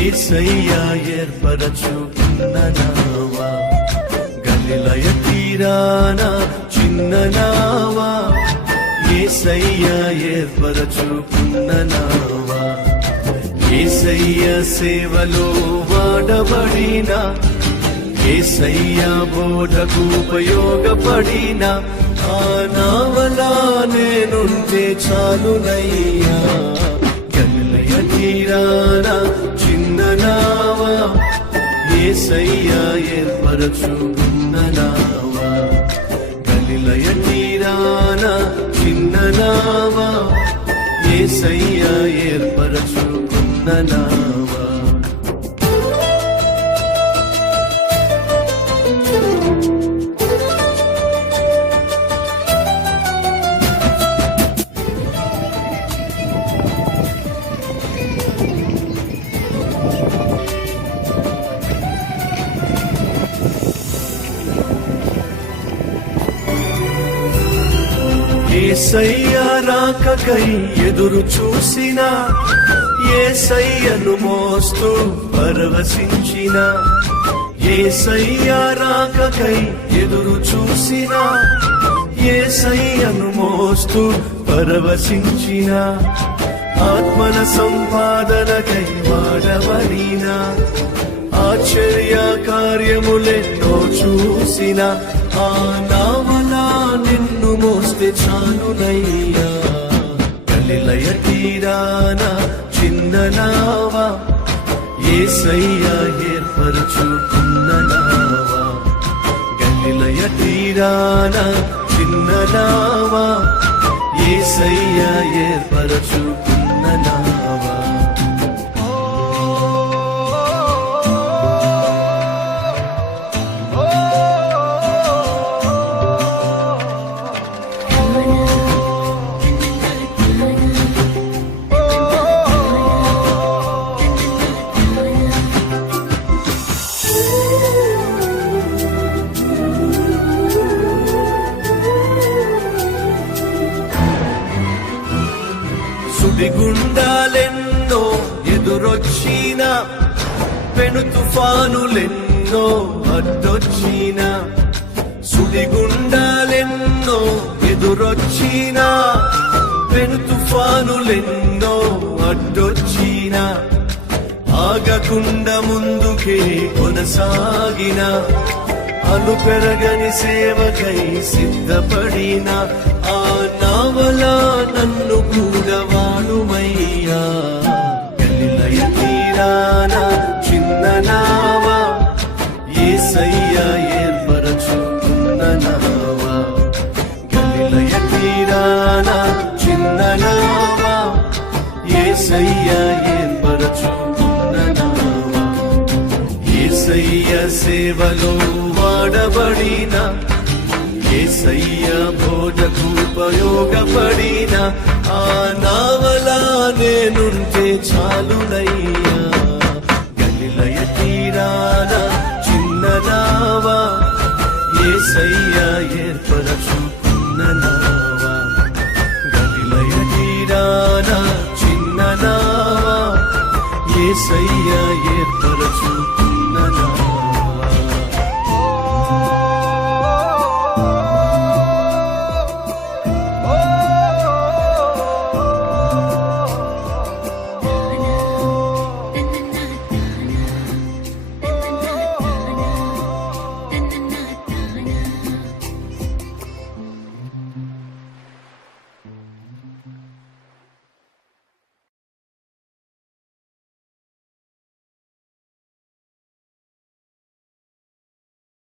యేసయ్యా ఏర్పరచుకున్న నావా, గలిలయ తీరాన చిన్న నావా, యేసయ్యా ఏర్పరచుకున్న నావా, యేసయ్య సేవలో వాడబడిన, యేసయ్య బోధకు ఉపయోగపడిన ఆ నావలా నేనుంటే చాలునయ్యా. గలిలయ తీరాన చిన్న నావా, యేసయ్యా ఏర్పరచుకున్న నావా, గలిలయ తీరాన చిన్న నావా, యేసయ్యా ఏర్పరచుకున్న నావా. యేసయ్య రాకకై ఎదురు చూసిన, యేసయ్యను మోస్తూ పరవశించిన, యేసయ్య రాకకై ఎదురు చూసిన, యేసయ్యను మోస్తూ పరవశించిన, ఆత్మల సంపాదనకై వాడబడిన, ఆశ్చర్య కార్యములెన్నో చూసిన ఆ నావలా నిన్ను మోస్తే చాలునయ్యా. గలిలయ తీరాన చిన్న నావా, యేసయ్యా ఏర్పరచుకున్న నావా, గలిలయ తీరాన చిన్న నావా, యేసయ్యా ఏర్పరచుకున్న నావా. సుడిగుండాలెన్నో ఎదురొచ్చిన, పెను తుఫానులెన్నో అడ్డొచ్చిన, సుడిగుండాలెన్నో ఎదురొచ్చిన, పెను తుఫానులెన్నో అడ్డొచ్చిన, ఆగకుండా ముందుకే కొనసాగిన, అలు పెరగని సేవకై సిద్ధపడిన ఆ నావలా నన్ను కూడా వాడుమయ్యా. గలిలయ తీరాన చిన్న నావా, యేసయ్యా ఏర్పరచుకున్న నావా, గలిలయ తీరాన చిన్న నావా, యేసయ్యా ఏర్పరచుకున్న నావా, యేసయ్య సేవలో వాడబడిన, యేసయ్య బోధకు ఉపయోగపడిన ఆ నావలా నేనుంటే చాలునయ్యా. గలిలయ తీరాన చిన్న నావా, యేసయ్య ఏర్పరచుకున్న నావా, గలిలయ తీరాన చిన్న నావా, యేసయ్య ఏర్పరచుకున్న